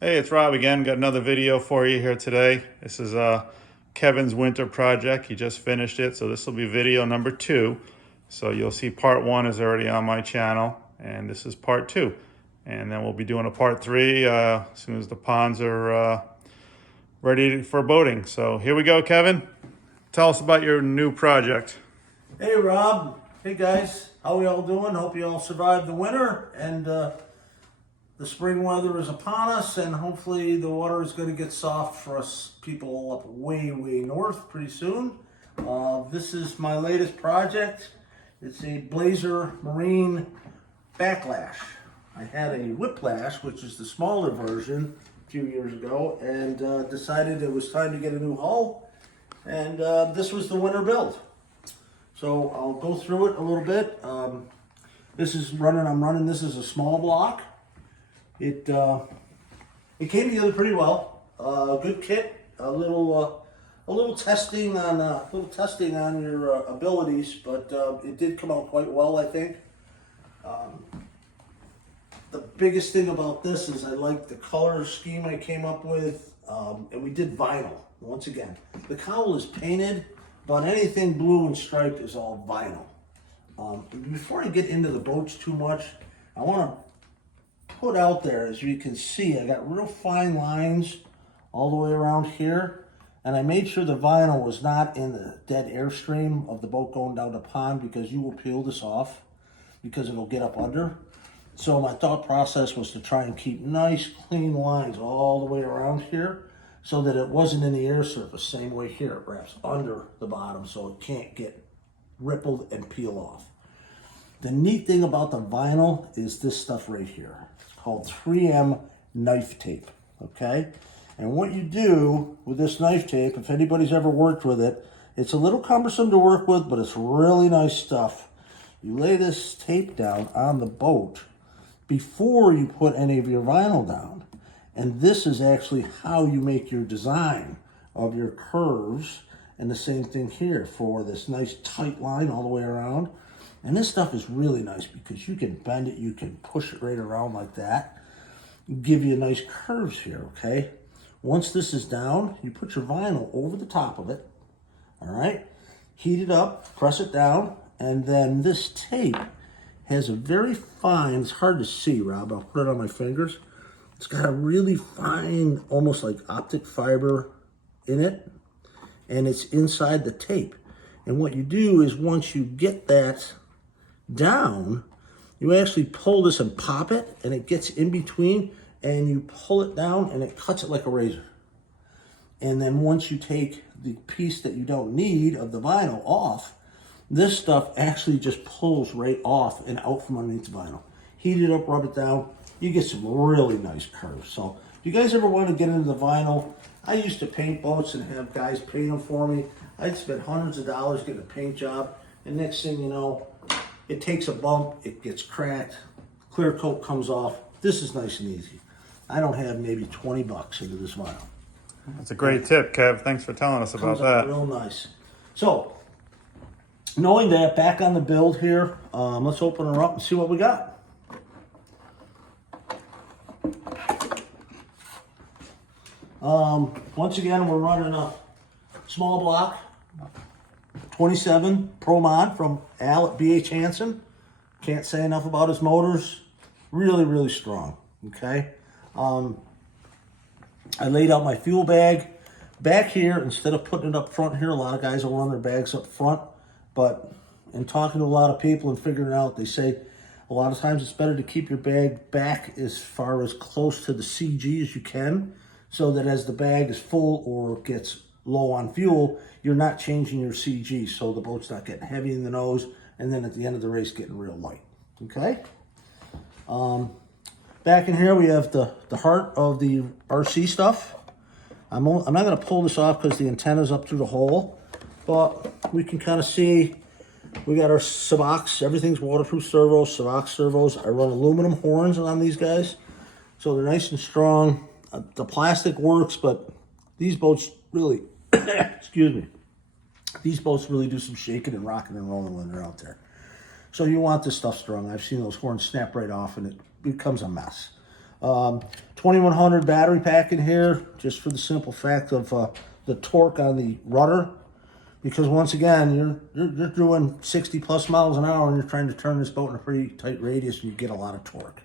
Hey, it's Rob again. Got another video for you here today. This is Kevin's winter project. He just finished it, so this will be video number 2. So you'll see part 1 is already on my channel, and this is part 2. And then we'll be doing a part 3 as soon as the ponds are ready for boating. So here we go, Kevin. Tell us about your new project. Hey Rob, hey guys, how we all doing? Hope you all survived the winter and the spring weather is upon us, and hopefully the water is going to get soft for us people up way north pretty soon. This is my latest project. It's a Blazer Marine Backlash. I had a Whiplash, which is the smaller version, a few years ago, and decided it was time to get a new hull, and this was the winter build. So I'll go through it a little bit. This is running. I'm running this as a small block. It came together pretty well. Good kit. A little testing on your abilities, but it did come out quite well, I think. The biggest thing about this is I like the color scheme I came up with, and we did vinyl. Once again, the cowl is painted, but anything blue and striped is all vinyl. Before I get into the boats too much, I want to put out there, as you can see, I got real fine lines all the way around here, and I made sure the vinyl was not in the dead airstream of the boat going down the pond, because you will peel this off because it'll get up under. So my thought process was to try and keep nice clean lines all the way around here so that it wasn't in the air surface. Same way here, it wraps under the bottom so it can't get rippled and peel off. The neat thing about the vinyl is this stuff right here. It's called 3M knife tape, okay? And what you do with this knife tape, if anybody's ever worked with it, it's a little cumbersome to work with, but it's really nice stuff. You lay this tape down on the boat before you put any of your vinyl down. And this is actually how you make your design of your curves. And the same thing here for this nice tight line all the way around. And this stuff is really nice because you can bend it, you can push it right around like that. Give you nice curves here, okay? Once this is down, you put your vinyl over the top of it, all right? Heat it up, press it down, and then this tape has a very fine, it's hard to see, Rob, I'll put it on my fingers. It's got a really fine, almost like optic fiber in it, and it's inside the tape. And what you do is once you get that down, you actually pull this and pop it, and it gets in between, and you pull it down, and it cuts it like a razor. And then once you take the piece that you don't need of the vinyl off, this stuff actually just pulls right off and out from underneath the vinyl. Heat it up, rub it down, you get some really nice curves. So if you guys ever want to get into the vinyl, I used to paint boats and have guys paint them for me. I'd spend hundreds of dollars getting a paint job, and next thing you know, it takes a bump, it gets cracked, clear coat comes off. This is nice and easy. I don't have maybe 20 bucks into this vinyl. That's a great tip, Kev. Thanks for telling us about that. Real nice. So, knowing that, back on the build here, let's open her up and see what we got. Once again, we're running a small block, 27 Pro Mod from Al at BH Hanson. Can't say enough about his motors. Really strong, okay? I laid out my fuel bag back here. Instead of putting it up front here, a lot of guys will run their bags up front, but in talking to a lot of people and figuring it out, they say a lot of times it's better to keep your bag back as far as close to the CG as you can, so that as the bag is full or gets low on fuel, you're not changing your CG, so the boat's not getting heavy in the nose, and then at the end of the race getting real light, okay? Back in here we have the heart of the RC stuff. I'm not going to pull this off because the antenna's up through the hole, but we can kind of see we got our Savox. Everything's waterproof servos, Savox servos. I run aluminum horns on these guys, so they're nice and strong. The plastic works, but these boats really, excuse me, these boats really do some shaking and rocking and rolling when they're out there. So you want this stuff strong. I've seen those horns snap right off and it becomes a mess. 12 2100 battery pack in here, just for the simple fact of the torque on the rudder. Because once again, you're doing 60 plus miles an hour and you're trying to turn this boat in a pretty tight radius and you get a lot of torque.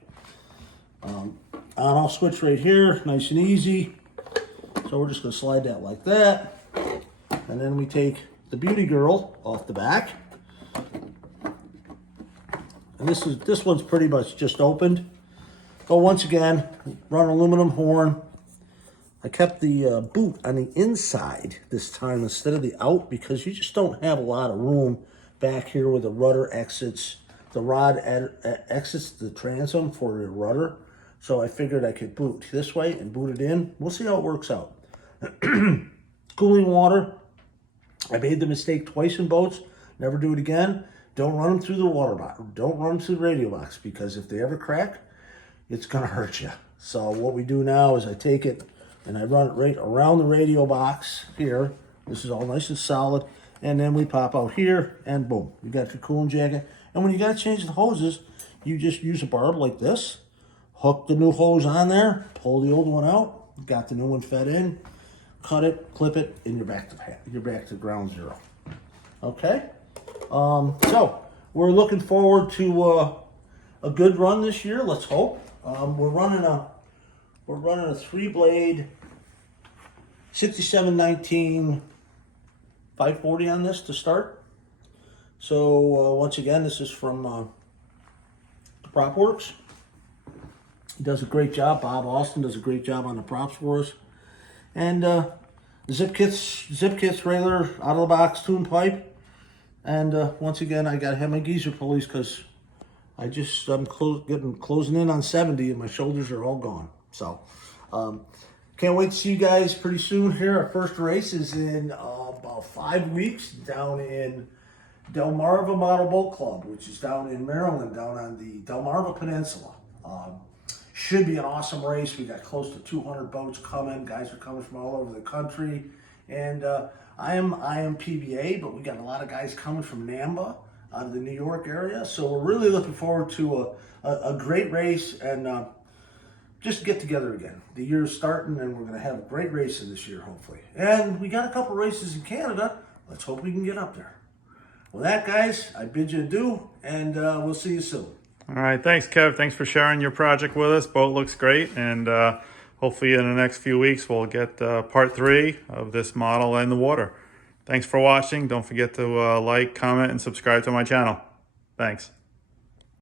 On-off switch right here, nice and easy. So we're just going to slide that like that. And then we take the Beauty Girl off the back. And this one's pretty much just opened. So once again, run aluminum horn. I kept the boot on the inside this time instead of the out because you just don't have a lot of room back here where the rudder exits. The rod exits the transom for your rudder. So I figured I could boot this way and boot it in. We'll see how it works out. Cooling water. I made the mistake twice in boats. Never do it again. Don't run them through the water box. Don't run them through the radio box because if they ever crack, it's going to hurt you. So what we do now is I take it and I run it right around the radio box here. This is all nice and solid. And then we pop out here and boom, you got your cooling jacket. And when you got to change the hoses, you just use a barb like this. Hook the new hose on there, pull the old one out, got the new one fed in, cut it, clip it, and you're back to ground zero. Okay? So we're looking forward to a good run this year, let's hope. We're running a 3-blade 6719 540 on this to start. So once again, this is from Prop Works. He does a great job. Bob Austin does a great job on the props for us. And zip kits, regular out of the box tune pipe. And once again, I got to have my geyser pulleys because I'm closing in on 70 and my shoulders are all gone. So can't wait to see you guys pretty soon here. Our first race is in about 5 weeks down in Delmarva Model Boat Club, which is down in Maryland, down on the Delmarva Peninsula. Should be an awesome race. We got close to 200 boats coming. Guys are coming from all over the country. And I am PBA, but we got a lot of guys coming from NAMBA out of the New York area. So we're really looking forward to a great race and just get together again. The year's starting and we're going to have a great race this year, hopefully. And we got a couple races in Canada. Let's hope we can get up there. With that, guys, I bid you adieu, and we'll see you soon. All right, thanks, Kev. Thanks for sharing your project with us. Boat looks great, and hopefully in the next few weeks we'll get part 3 of this model in the water. Thanks for watching. Don't forget to like, comment, and subscribe to my channel. Thanks.